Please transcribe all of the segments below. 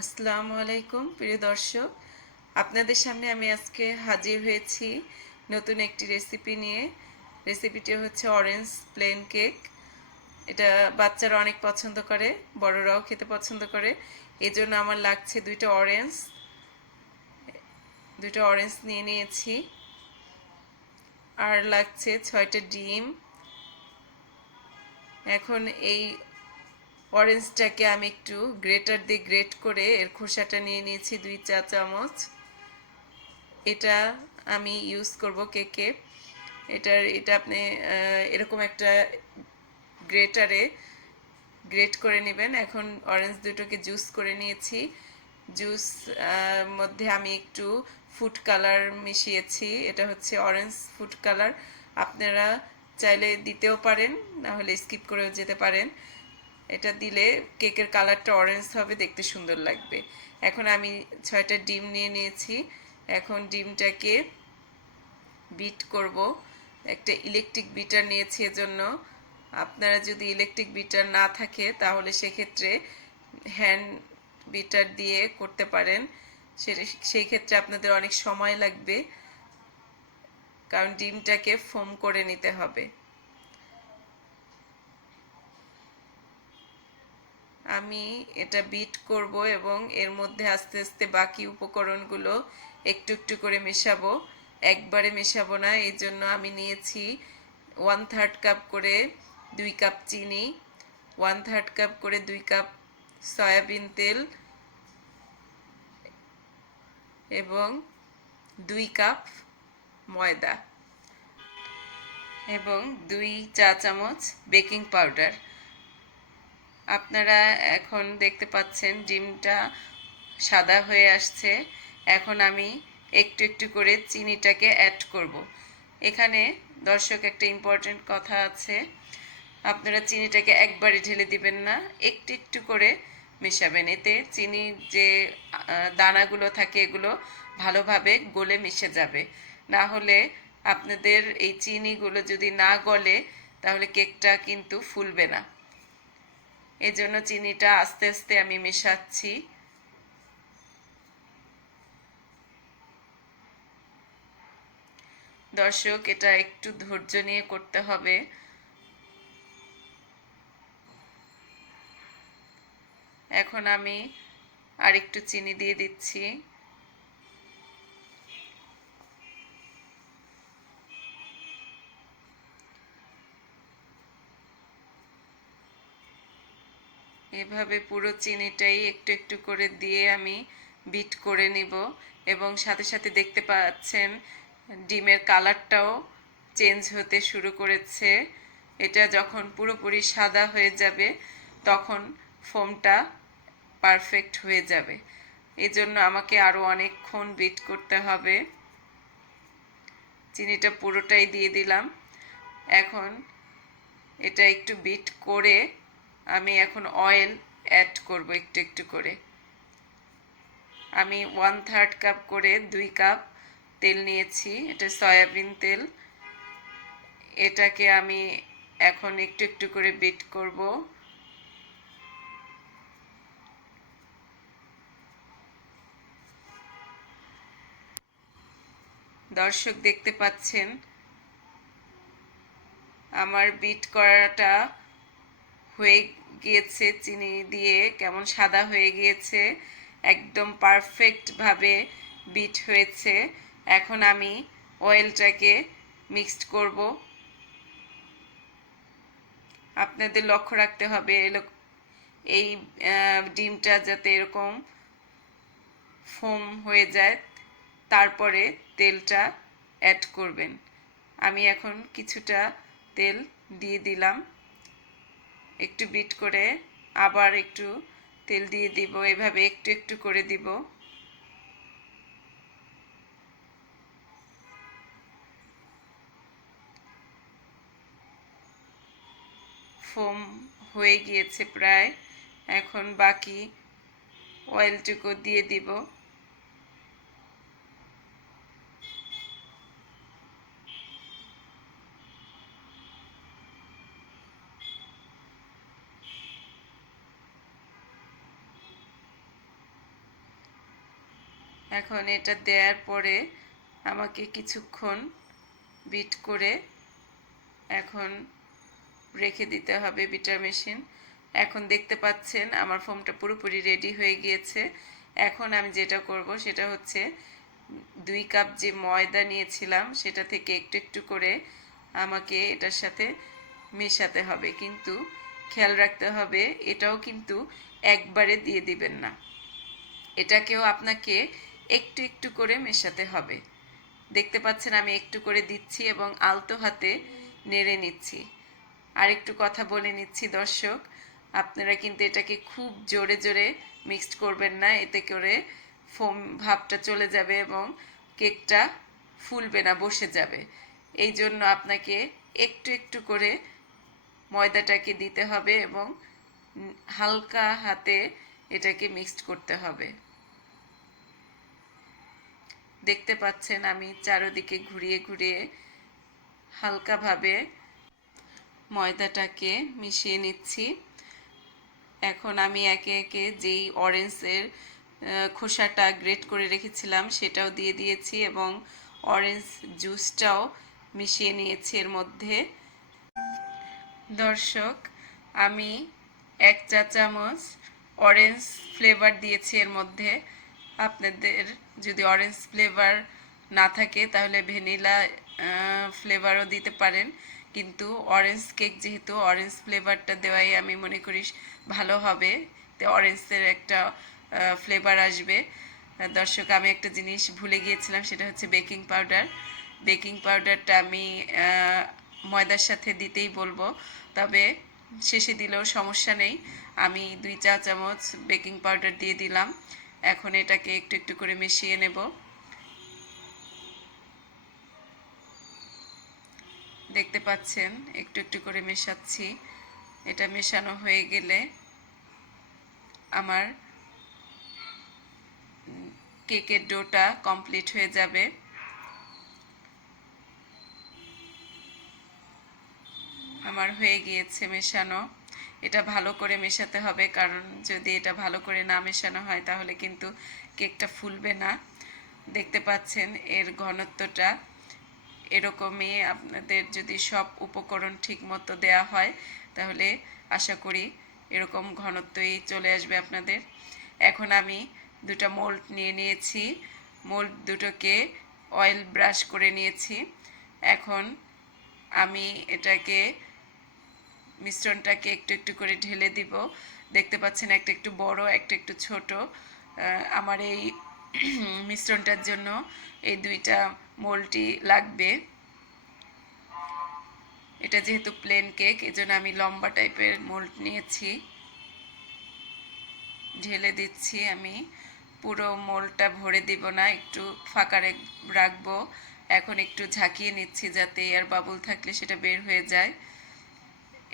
আসসালামু আলাইকুম প্রিয় দর্শক, আপনাদের সামনে আমি আজকে হাজির হয়েছি নতুন একটি রেসিপি নিয়ে। রেসিপিটি হচ্ছে অরেঞ্জ প্লেন কেক। এটা বাচ্চারা অনেক পছন্দ করে, বড়রাও খেতে পছন্দ করে। এজন্য আমার লাগছে দুইটা অরেঞ্জ নিয়ে নিয়েছি, আর লাগছে 6টা ডিম। এখন এই অরেঞ্জটাকে আমি একটু গ্রেটার দিয়ে গ্রেট করে এর খোসাটা নিয়ে নিয়েছি 2 চা চামচ। এটা আমি ইউজ করব কেকে। এটা আপনি এরকম একটা গ্রেটারে গ্রেট করে নেবেন। এখন অরেঞ্জ দুটোকে জুস করে নিয়েছি। জুস মধ্যে আমি একটু ফুড কালার মিশিয়েছি। এটা হচ্ছে অরেঞ্জ ফুড কালার। আপনারা চাইলে দিতেও পারেন, না হলে স্কিপ করেও যেতে পারেন। এটা দিলে কেকের কালারটা অরেঞ্জ হবে, দেখতে সুন্দর লাগবে। এখন আমি 6টা ডিম নিয়ে নিয়েছি। এখন ডিমটাকে বিট করব। একটা ইলেকট্রিক বিটার নিয়েছি এজন্য। আপনারা যদি ইলেকট্রিক বিটার না থাকে তাহলে সেক্ষেত্রে হ্যান্ড বিটার দিয়ে করতে পারেন। সেই ক্ষেত্রে আপনাদের অনেক সময় লাগবে, কারণ ডিমটাকে ফোম করে নিতে হবে। আমি এটা বিট করব এবং এর মধ্যে আস্তে আস্তে বাকি উপকরণগুলো একটু একটু করে মেশাবো। একবারে মেশাবো না, এই জন্য আমি নিয়েছি 1/3 কাপ করে 2 কাপ চিনি, 1/3 কাপ করে 2 কাপ সয়াবিন তেল এবং 2 কাপ ময়দা এবং 2 চা চামচ বেকিং পাউডার। আপনারা এখন দেখতে পাচ্ছেন ডিমটা সাদা হয়ে আসছে। এখন আমি একটু একটু করে চিনিটাকে অ্যাড করব। এখানে দর্শক একটা ইম্পর্টেন্ট কথা আছে, আপনারা চিনিটাকে একবারে ঢেলে দিবেন না, একটু একটু করে মেশাবেন। এতে চিনির যে দানাগুলো থাকে এগুলো ভালোভাবে গলে মিশে যাবে। না হলে আপনাদের এই চিনিগুলো যদি না গলে তাহলে কেকটা কিন্তু ফুলবে না। এজন্য চিনিটা আস্তে আস্তে আমি মেশাচ্ছি। দর্শক, এটা একটু ধৈর্য নিয়ে করতে হবে। এখন আমি আরেকটু চিনি দিয়ে দিচ্ছি। এভাবে পুরো চিনিটাই একটু একটু করে দিয়ে আমি বিট করে নিব এবং সাথে সাথে দেখতে পাচ্ছেন ডিমের কালারটাও চেঞ্জ হতে শুরু করেছে। এটা যখন পুরোপুরি সাদা হয়ে যাবে তখন ফোমটা পারফেক্ট হয়ে যাবে। এজন্য আমাকে আরও অনেকক্ষণ বিট করতে হবে। চিনিটা পুরোটাই দিয়ে দিলাম। এখন এটা একটু বিট করে আমি এখন অয়েল অ্যাড করব একটু একটু করে। আমি 1/3 কাপ করে 2 কাপ তেল নিয়েছি, এটা সয়াবিন তেল। এটাকে আমি এখন একটু একটু করে বিট করব। দর্শক দেখতে পাচ্ছেন আমার বিট করাটা হয়ে গিয়েছে, চিনি দিয়ে কেমন সাদা হয়ে গিয়েছে, একদম পারফেক্টভাবে বিট হয়েছে। এখন আমি অয়েলটাকে মিক্সড করব। আপনাদের লক্ষ্য রাখতে হবে এই ডিমটা যাতে এরকম ফোম হয়ে যায়, তারপরে তেলটা অ্যাড করবেন। আমি এখন কিছুটা তেল দিয়ে দিলাম, একটু বিট করে আবার একটু তেল দিয়ে দিব, এভাবে একটু একটু করে দিব। ফোম হয়ে গিয়েছে প্রায়, এখন বাকি অয়েলটুকু দিয়ে দিব। এখন এটা দেওয়ার পরে আমাকে কিছুক্ষণ বিট করে এখন রেখে দিতে হবে বিটার মেশিন। এখন দেখতে পাচ্ছেন আমার ফোমটা পুরোপুরি রেডি হয়ে গিয়েছে। এখন আমি যেটা করব সেটা হচ্ছে 2 কাপ যে ময়দা নিয়েছিলাম সেটা থেকে একটু একটু করে আমাকে এটার সাথে মেশাতে হবে, কিন্তু খেয়াল রাখতে হবে এটাও কিন্তু একবারে দিয়ে দিবেন না, এটাকেও আপনাকে একটু একটু করে মেশাতে হবে। দেখতে পাচ্ছেন আমি একটু করে দিচ্ছি এবং আলতো হাতে নেড়ে নিচ্ছি। আর একটু কথা বলে নিচ্ছি দর্শক, আপনারা কিন্তু এটাকে খুব জোরে জোরে মিক্সড করবেন না, এতে করে ফোম ভাবটা চলে যাবে এবং কেকটা ফুলবে না, বসে যাবে। এই জন্য আপনাকে একটু একটু করে ময়দাটাকে দিতে হবে এবং হালকা হাতে এটাকে মিক্সড করতে হবে। দেখতে পাচ্ছেন আমি চারদিকে ঘুরিয়ে ঘুরিয়ে হালকাভাবে ময়দাটাকে মিশিয়ে নিচ্ছি। এখন আমি একে একে যেই অরেঞ্জের খোসাটা গ্রেট করে রেখেছিলাম সেটাও দিয়ে দিয়েছি এবং অরেঞ্জ জুসটাও মিশিয়ে নিয়েছি এর মধ্যে। দর্শক, আমি 1 চা চামচ অরেঞ্জ ফ্লেভার দিয়েছি এর মধ্যে। আপনাদের যদি অরেঞ্জ ফ্লেভার না থাকে তাহলে ভ্যানিলা ফ্লেভারও দিতে পারেন, কিন্তু অরেঞ্জ কেক যেহেতু অরেঞ্জ ফ্লেভারটা দেওয়াই আমি মনে করি ভালো হবে, তো অরেঞ্জের একটা ফ্লেভার আসবে। দর্শক, আমি একটা জিনিস ভুলে গিয়েছিলাম, সেটা হচ্ছে বেকিং পাউডার। বেকিং পাউডারটা আমি ময়দার সাথে দিতেই বলবো, তবে শেষে দিলেও সমস্যা নেই। আমি 2 চা চামচ বেকিং পাউডার দিয়ে দিলাম। এখন এটাকে একটু একটু করে মিশিয়ে নেব। দেখতে পাচ্ছেন একটু একটু করে মেশাচ্ছি। এটা মেশানো হয়ে গেলে আমার কেকের ডোটা কমপ্লিট হয়ে যাবে। আমার হয়ে গিয়েছে মেশানো। এটা ভালো করে মেশাতে হবে, কারণ যদি এটা ভালো করে না মেশানো হয় তাহলে কিন্তু কেকটা ফুলবে না। দেখতে পাচ্ছেন এর ঘনত্বটা এরকমই। আপনাদের যদি সব উপকরণ ঠিক মতো দেওয়া হয় তাহলে আশা করি এরকম ঘনত্বই চলে আসবে আপনাদের। এখন আমি 2টা মোল্ড নিয়ে নিয়েছি, মোল্ড দুটোকে অয়েল ব্রাশ করে নিয়েছি। এখন আমি এটাকে মিশ্রণটাকে একটু একটু করে ঢেলে দিব। দেখতে পাচ্ছেন একটা একটু বড়, একটা একটু ছোট। আমার এই মিশ্রণটার জন্য এই 2টা মোল্ডই লাগবে। এটা যেহেতু প্লেন কেক এজন্য আমি লম্বা টাইপের মোল্ড নিয়েছি। ঢেলে দিচ্ছি আমি, পুরো মোল্ডটা ভরে দিব না, একটু ফাঁকা রাখবো। এখন একটু ঝাঁকিয়ে নিচ্ছি যাতে এয়ার বাবল থাকলে সেটা বের হয়ে যায়।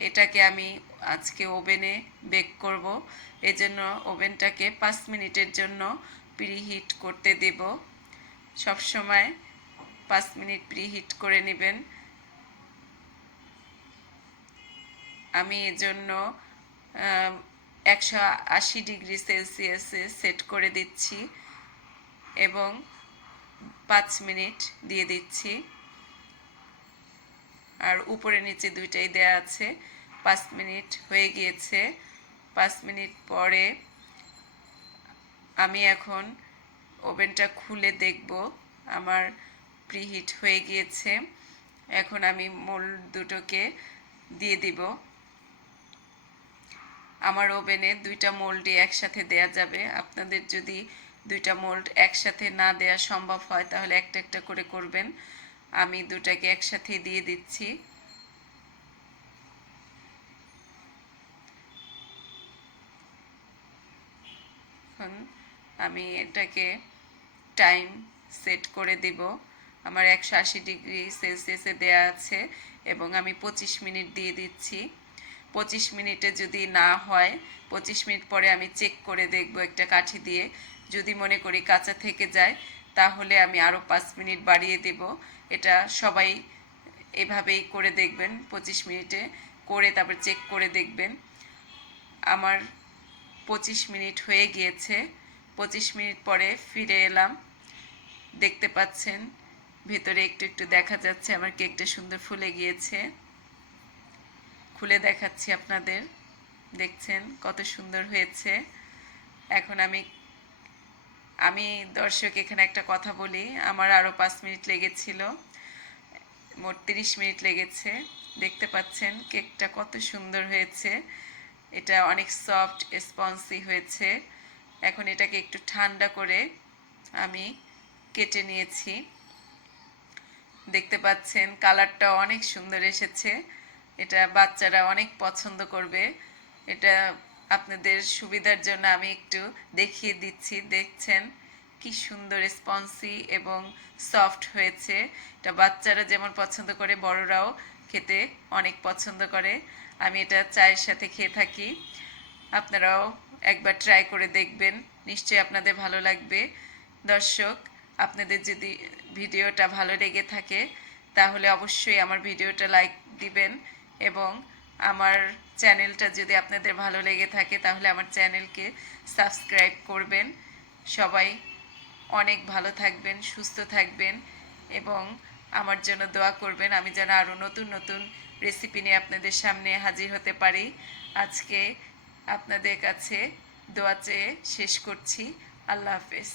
এটাকে আমি আজকে ওভেনে বেক করব, এজন্য ওভেনটাকে 5 মিনিটের জন্য প্রিহিট করতে দেব। সবসময় 5 মিনিট প্রিহিট করে নেবেন। আমি এজন্য 180°C সেট করে দিচ্ছি এবং 5 মিনিট দিয়ে দিচ্ছি। আর উপরে নিচে দুইটাই দেয়া আছে। 5 মিনিট হয়ে গিয়েছে। 5 মিনিট পরে আমি এখন ওভেনটা খুলে দেখব আমার প্রিহিট হয়ে গিয়েছে। এখন আমি মোল্ড দুটোকে দিয়ে দিব। আমার ওভেনে 2টা মোল্ডই একসাথে দেয়া যাবে। আপনাদের যদি 2টা মোল্ড একসাথে না দেয়া সম্ভব হয় তাহলে একটা একটা করে করবেন। আমি দুটাকে একসাথে দিয়ে দিচ্ছি। এখন আমি এটাকে টাইম সেট করে দিব। আমার 180°C দেয়া আছে এবং আমি 25 মিনিট দিয়ে দিচ্ছি। 25 মিনিটে যদি না হয় 25 মিনিট পরে আমি চেক করে দেখব একটা কাঠি দিয়ে। যদি মনে করি কাঁচা থেকে যায় তাহলে আমি আরও 5 মিনিট বাড়িয়ে দেব। এটা সবাই এভাবেই করে দেখবেন, 25 মিনিটে করে তারপর চেক করে দেখবেন। আমার 25 মিনিট হয়ে গিয়েছে। 25 মিনিট পরে ফিরে এলাম। দেখতে পাচ্ছেন ভেতরে একটু একটু দেখা যাচ্ছে আমার কেকটা সুন্দর ফুলে গিয়েছে। খুলে দেখাচ্ছি আপনাদের, দেখছেন কত সুন্দর হয়েছে। এখন আমি দর্শক এখানে একটা কথা বলি, আমার আরও 5 মিনিট লেগেছিল, মোট 30 মিনিট লেগেছে। দেখতে পাচ্ছেন কেকটা কত সুন্দর হয়েছে, এটা অনেক সফট স্পঞ্জি হয়েছে। এখন এটাকে একটু ঠান্ডা করে আমি কেটে নিয়েছি। দেখতে পাচ্ছেন কালারটা অনেক সুন্দর এসেছে, এটা বাচ্চারা অনেক পছন্দ করবে। এটা আপনাদের সুবিধার জন্য আমি একটু দেখিয়ে দিচ্ছি, দেখছেন কি সুন্দর স্পঞ্জি এবং সফট হয়েছে। এটা বাচ্চারা যেমন পছন্দ করে, বড়রাও খেতে অনেক পছন্দ করে। আমি এটা চায়ের সাথে খেয়ে থাকি। আপনারাও একবার ট্রাই করে দেখবেন, নিশ্চয়ই আপনাদের ভালো লাগবে। দর্শক, আপনাদের যদি ভিডিওটা ভালো লেগে থাকে তাহলে অবশ্যই আমার ভিডিওটা লাইক দিবেন, এবং আমার চ্যানেলটা যদি আপনাদের ভালো লেগে থাকে তাহলে আমার চ্যানেলকে সাবস্ক্রাইব করবেন। সবাই অনেক ভালো থাকবেন, সুস্থ থাকবেন, এবং আমার জন্য দোয়া করবেন, আমি যেন আরও নতুন নতুন রেসিপি নিয়ে আপনাদের সামনে হাজির হতে পারি। আজকে আপনাদের কাছে দোয়া চেয়ে শেষ করছি। আল্লাহ হাফেজ।